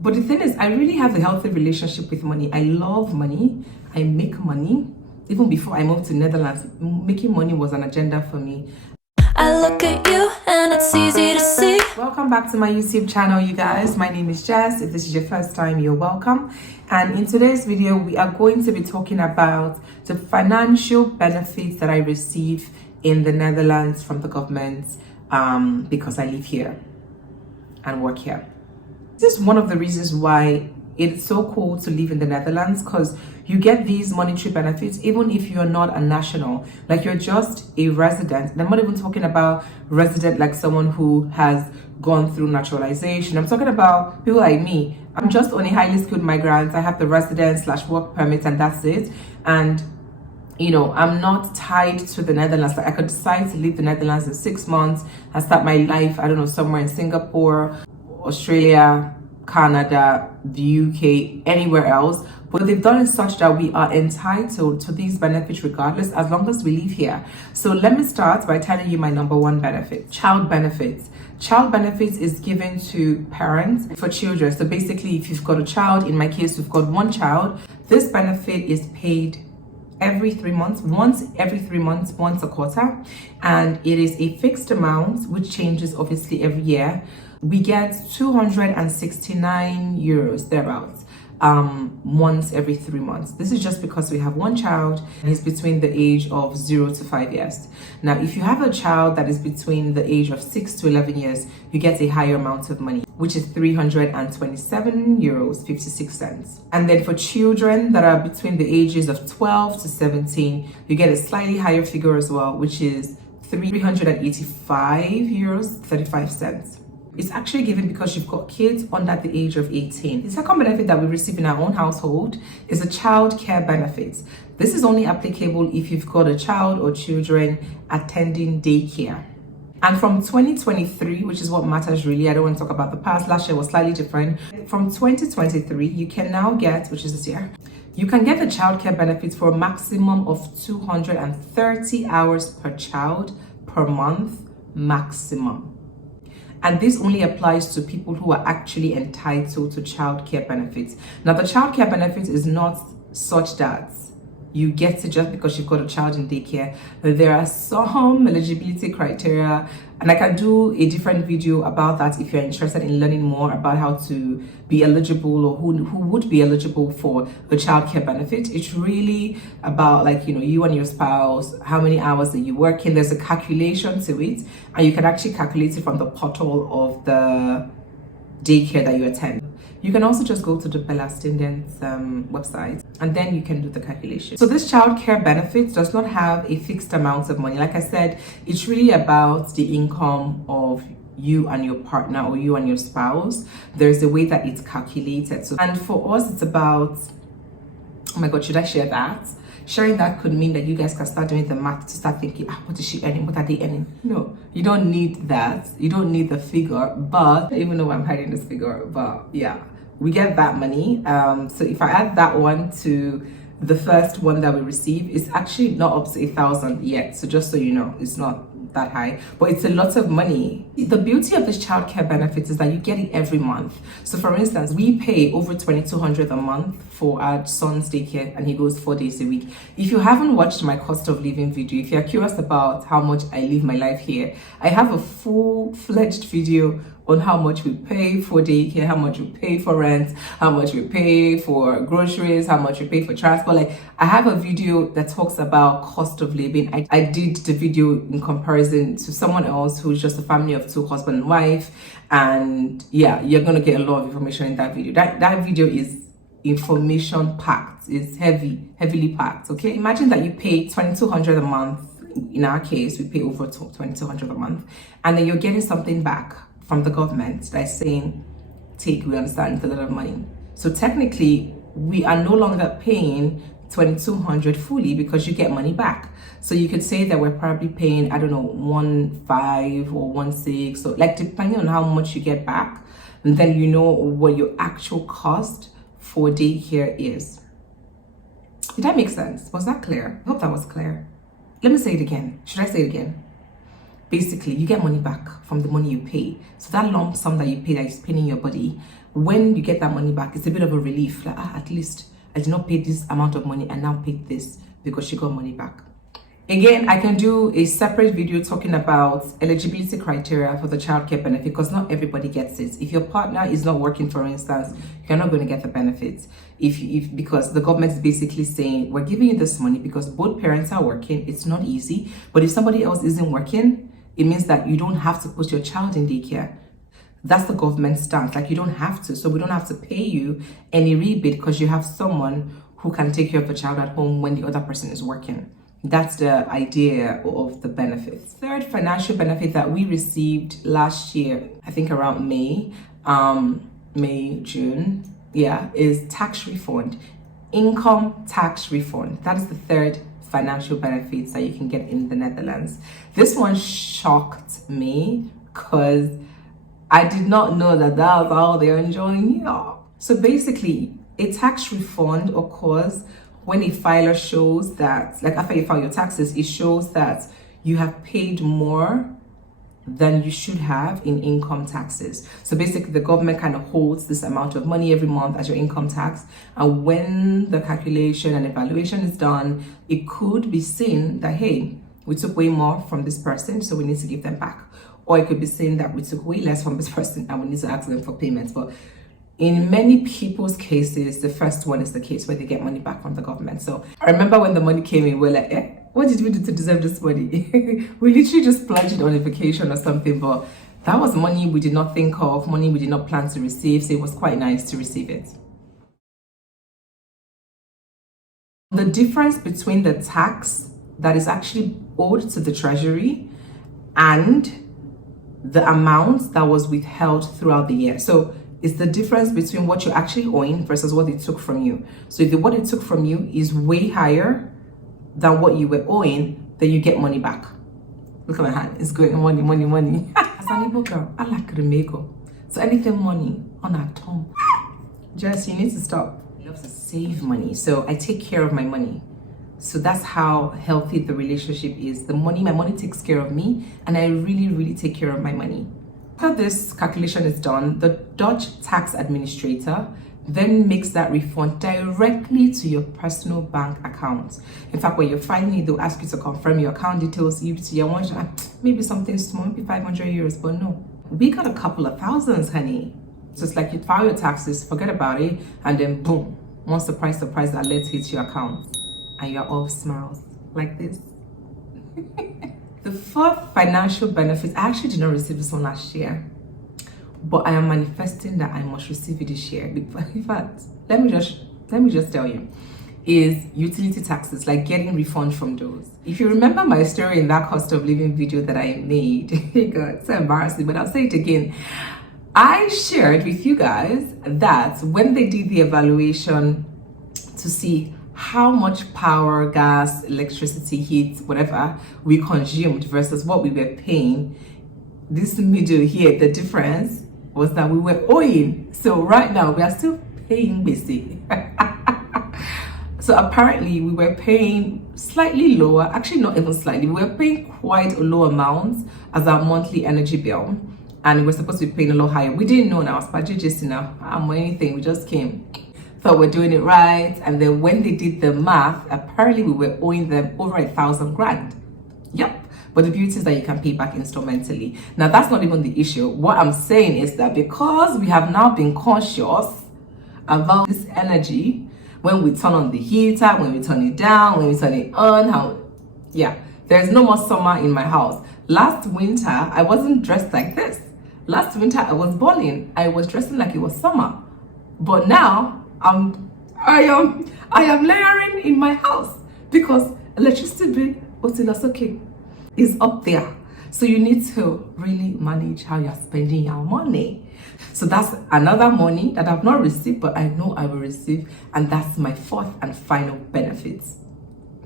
But the thing is, I really have a healthy relationship with money. I love money. I make money. Even before I moved to Netherlands, making money was an agenda for me. I look at you and it's easy to see. Welcome back to my YouTube channel, you guys. My name is Jess. If this is your first time, you're welcome. And in today's video, we are going to be talking about the financial benefits that I receive in the Netherlands from the government because I live here and work here. This is one of the reasons why it's so cool to live in the Netherlands, because you get these monetary benefits even if you're not a national, like you're just a resident. And I'm not even talking about resident like someone who has gone through naturalization. I'm talking about people like me. I'm just on a highly skilled migrant. I have the resident/work permit and that's it. And you know, I'm not tied to the Netherlands. Like I could decide to leave the Netherlands in 6 months and start my life, I don't know, somewhere in Singapore, Australia, Canada, the UK, anywhere else. But they've done it such that we are entitled to these benefits regardless, as long as we live here. So let me start by telling you my number one benefit: child benefits. Child benefits is given to parents for children. So basically, if you've got a child, in my case, we've got one child, this benefit is paid every 3 months, once every 3 months, once a quarter. And it is a fixed amount, which changes obviously every year. We get 269 euros thereabouts once every 3 months. This is just because we have one child and he's between the age of 0 to 5 years. Now, if you have a child that is between the age of 6 to 11 years, you get a higher amount of money, which is 327 euros 56 cents. And then for children that are between the ages of 12 to 17, you get a slightly higher figure as well, which is 385 euros 35 cents. It's actually given because you've got kids under the age of 18. The second benefit that we receive in our own household is a childcare benefit. This is only applicable if you've got a child or children attending daycare. And from 2023, which is what matters really, I don't want to talk about the past, last year was slightly different. From 2023, you can now get, which is this year, you can get the childcare benefits for a maximum of 230 hours per child per month, maximum. And this only applies to people who are actually entitled to childcare benefits. Now, the childcare benefit is not such that you get it just because you've got a child in daycare. There are some eligibility criteria, and I can do a different video about that if you're interested in learning more about how to be eligible, or who would be eligible for a childcare benefit. It's really about, like, you know, you and your spouse, how many hours that you work in. There's a calculation to it, and you can actually calculate it from the portal of the daycare that you attend. You can also just go to the Belastindens website, and then you can do the calculation. So this childcare benefit does not have a fixed amount of money. Like I said, it's really about the income of you and your partner, or you and your spouse. There's a way that it's calculated. So, and for us, it's about, oh my God, should I share that? Sharing that could mean that you guys can start doing the math to start thinking, what is she earning? What are they earning? No, you don't need that. You don't need the figure, but even though I'm hiding this figure, but yeah, we get that money. So if I add that one to the first one that we receive, it's actually not up to 1,000 yet. So just so you know, it's not that high, but it's a lot of money. The beauty of this childcare benefit is that you get it every month. So for instance, we pay over 2,200 a month for our son's daycare, and he goes 4 days a week. If you haven't watched my cost of living video, if you're curious about how much I live my life here, I have a full-fledged video on how much we pay for daycare, how much we pay for rent, how much we pay for groceries, how much we pay for transport. Like, I have a video that talks about cost of living. I did the video in comparison to someone else who's just a family of 2, husband and wife. And yeah, you're gonna get a lot of information in that video. That video is information packed. It's heavily packed. Okay, imagine that you pay 2,200 a month. In our case, we pay over 2,200 a month, and then you're getting something back from the government that's saying, take, we understand it's a lot of money. So technically, we are no longer paying 2,200 fully, because you get money back. So you could say that we're probably paying, I don't know, 1.5 or 1.6, so like depending on how much you get back, and then you know what your actual cost for daycare is. Did that make sense? Was that clear? I hope that was clear. Let me say it again. Should I say it again? Basically, you get money back from the money you pay. So that lump sum that you pay, that is paying your body, when you get that money back, it's a bit of a relief. Like, at least I did not pay this amount of money and now paid this because she got money back. Again, I can do a separate video talking about eligibility criteria for the childcare benefit because not everybody gets it. If your partner is not working, for instance, you're not going to get the benefits. Because the government is basically saying, we're giving you this money because both parents are working. It's not easy. But if somebody else isn't working, it means that you don't have to put your child in daycare. That's the government stance. Like, you don't have to. So we don't have to pay you any rebate because you have someone who can take care of the child at home when the other person is working. That's the idea of the benefits. Third financial benefit that we received last year, I think around May, June, is tax refund, income tax refund. That is the third financial benefits that you can get in the Netherlands. This one shocked me because I did not know that was all they're enjoying here. So basically, a tax refund occurs when a filer shows that, like after you file your taxes, it shows that you have paid more than you should have in income taxes. So basically, the government kind of holds this amount of money every month as your income tax. And when the calculation and evaluation is done, it could be seen that, hey, we took way more from this person, so we need to give them back. Or it could be seen that we took way less from this person and we need to ask them for payments. But in many people's cases, the first one is the case where they get money back from the government. So I remember when the money came in, we're like, what did we do to deserve this money? We literally just pledged it on a vacation or something, but that was money we did not think of, money we did not plan to receive. So it was quite nice to receive it. The difference between the tax that is actually owed to the treasury and the amount that was withheld throughout the year. So it's the difference between what you're actually owing versus what they took from you. So if what they took from you is way higher than what you were owing, then you get money back. Look at my hand, it's going money, money, money. As an Igbo girl, I like Remego. So anything money on our tongue. Jess, you need to stop. I love to save money, so I take care of my money. So that's how healthy the relationship is. My money takes care of me, and I really, really take care of my money. After this calculation is done, the Dutch tax administrator then makes that refund directly to your personal bank account. In fact, when you're filing it, they'll ask you to confirm your account details. Maybe something small, maybe 500 euros, but no. We got a couple of thousands, honey. So it's like you file your taxes, forget about it, and then boom, one surprise, that let's hit your account. And you're all smiles like this. The fourth financial benefit, I actually did not receive this one last year, but I am manifesting that I must receive it this year. In fact, let me just tell you, is utility taxes, like getting refunds from those. If you remember my story in that cost of living video that I made, God, it's so embarrassing, but I'll say it again. I shared with you guys that when they did the evaluation to see how much power, gas, electricity, heat, whatever we consumed versus what we were paying, this middle here, the difference was that we were owing. So right now we are still paying basic. So apparently we were paying slightly lower, actually not even slightly, we were paying quite a low amount as our monthly energy bill. And we were supposed to be paying a lot higher. We didn't know now, but just or anything, we just came. Thought we're doing it right, and then when they did the math, apparently we were owing them over 1,000 grand. Yep. But the beauty is that you can pay back instrumentally. Now that's not even the issue. What I'm saying is that because we have now been conscious about this energy, when we turn on the heater, when we turn it down, when we turn it on, there's no more summer in my house. Last winter, I wasn't dressed like this. Last winter, I was balling. I was dressing like it was summer. But now, I am layering in my house because electricity bill is up there. So you need to really manage how you're spending your money. So that's another money that I've not received, but I know I will receive, and that's my fourth and final benefit.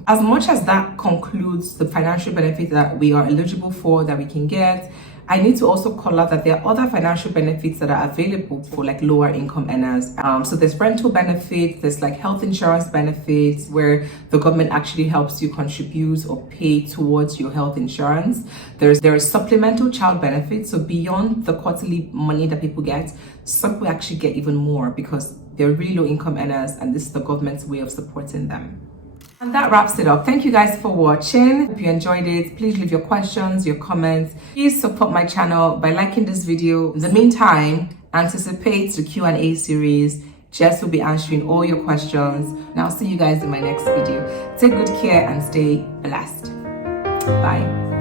As much as that concludes the financial benefit that we are eligible for, that we can get, I need to also call out that there are other financial benefits that are available for like lower income earners. So there's rental benefits, there's like health insurance benefits where the government actually helps you contribute or pay towards your health insurance. There is supplemental child benefits. So beyond the quarterly money that people get, some people actually get even more because they're really low income earners and this is the government's way of supporting them. And that wraps it up. Thank you guys for watching. If you enjoyed it, please leave your questions, your comments. Please support my channel by liking this video. In the meantime, anticipate the Q&A series. Jess will be answering all your questions. And I'll see you guys in my next video. Take good care and stay blessed. Bye.